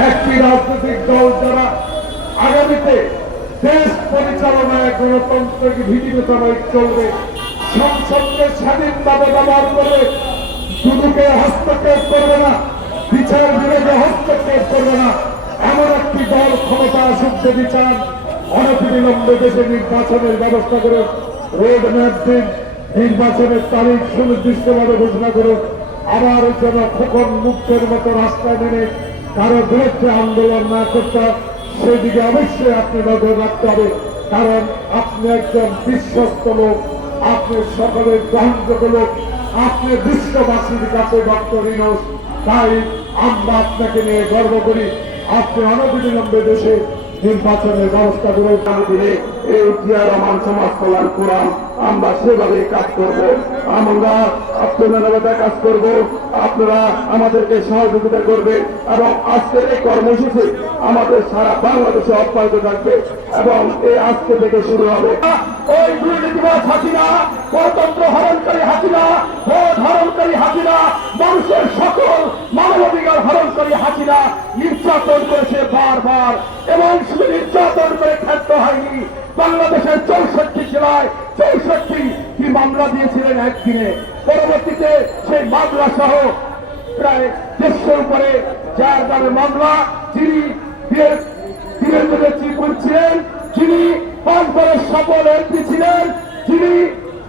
একটি রাজনৈতিক দল যারা আগামীতে দেশ পরিচালনায় গণতন্ত্রকে ভিত্তিগতভাবে চলবে, সংসদকে স্বাধীনভাবে ব্যবহার করবে, দুদকে হস্তক্ষেপ করবে না, বিচার বিভাগে হস্তক্ষেপ করবে না, এমন একটি দল ক্ষমতা আসুক যদি চান, অনতিবিলম্বে দেশে নির্বাচনের ব্যবস্থা করে রোড ম্যাপ দিন, নির্বাচনের তারিখ সুনির্দিষ্টভাবে ঘোষণা করুন। আবার যেন খোকন মুক্তের মতো রাস্তায় নেমে কারো বিরুদ্ধে আন্দোলন না করতে, সেদিকে অবশ্যই আপনি নজর রাখতে হবে। কারণ আপনি একজন বিশ্বস্ত লোক, আপনি সকলের গ্রহণযোগ্য লোক, আপনি বিশ্ববাসীর কাছে ডক্টর ইউনূস। তাই আমরা আপনাকে নিয়ে গর্ব করি। আপনি অনতিবিলম্বে দেশে নির্বাচনের ব্যবস্থা করে দিলে এই জিয়া রহমান সমাজ কল্যাণ কোরআন আমরা সেভাবে কাজ করব, আমরা আত্মনির্ভরতা কাজ করব, আপনারা আমাদেরকে সহযোগিতা করবে এবং আজকের এই কর্মসূচি আমাদের সারা বাংলাদেশে অব্যাহত থাকবে এবং এই আজকে থেকে শুরু হবে। ওই দুর্নীতিবাজ হাসিনা, গণতন্ত্র হরণকারী হাসিনা, ভোট হরণকারী হাসিনা, মানুষের সকল মানবাধিকার হরণকারী হাসিনা নির্যাতন করেছে বারবার এবং শুধু নির্যাতন করে ক্ষান্ত হয়নি। বাংলাদেশের 64 জেলায় 64টি মামলা দিয়েছিলেন একদিনে। পরবর্তীতে সেই মামলা সহ প্রায় 150 উপরে যার নামে মামলা, যিনি বীরেন্দ্র চিপুর ছিলেন, যিনি 5 বারের সফল এমপি ছিলেন, যিনি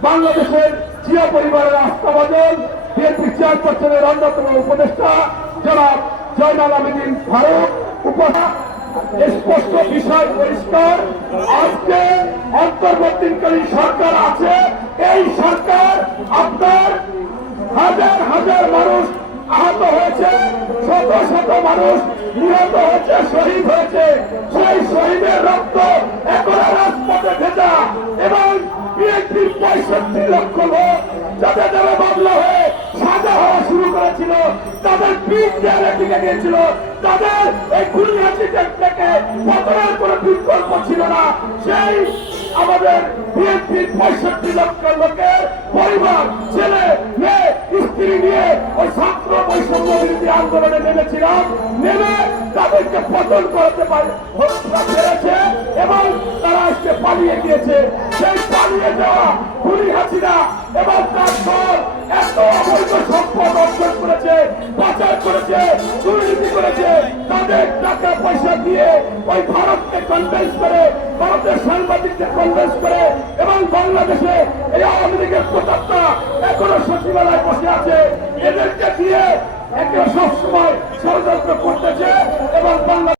বাংলাদেশের জিয়া পরিবারের আস্থাভাজন, বিএনপি চেয়ারপারসনের অন্যতম উপদেষ্টা জনাব জয়নাল আবেদিন ফারুক। স্পষ্ট বিষয় পরিষ্কার, আজকে অন্তর্বর্তীকালীন সরকার আছে। এই সরকার আপনার হাজার হাজার মানুষ আহত হয়েছে, শত শত মানুষ নিহত হয়েছে, শহীদ হয়েছে। সেই শহীদের রক্ত এখন রাজপথে ভেজা এবং বিএনপির 65 লক্ষ লোক যাদের নামে মামলা হয়ে সাজা হওয়া শুরু করেছিল, তাদের পিঠ দেয়ালে টিকে গিয়েছিল, তাদের এই খুনিহাসি থেকে পতনের কোনো বিকল্প ছিল না। সেই আমাদের বিএনপির 65 লক্ষ লোকের পরিবার, ছেলে মেয়ে, স্ত্রী নিয়ে ওই ছাত্র বৈষম্য বিরোধী আন্দোলনে নেমেছিলাম, নেমে তাদেরকে পতন করতে পেরেছে এবং তারা আজকে পালিয়ে গিয়েছে। সেই পালিয়ে যাওয়া খুনি হাসিনা এবং তার দল এত অবৈধ সম্পদ অর্জন করেছে, পাচার করেছে, দুর্নীতি করেছে, তাদের টাকা পয়সা দিয়ে ওই ভারতকে কনভিন্স করে, ভারতের সাংবাদিকদের কনভিন্স করে এবং বাংলাদেশে এই আওয়ামী লীগের প্রতাপটা এখনো সচিবালয়ে বসে আছে। এদেরকে দিয়ে একে সবসময় ষড়যন্ত্র করতেছে এবং বাংলা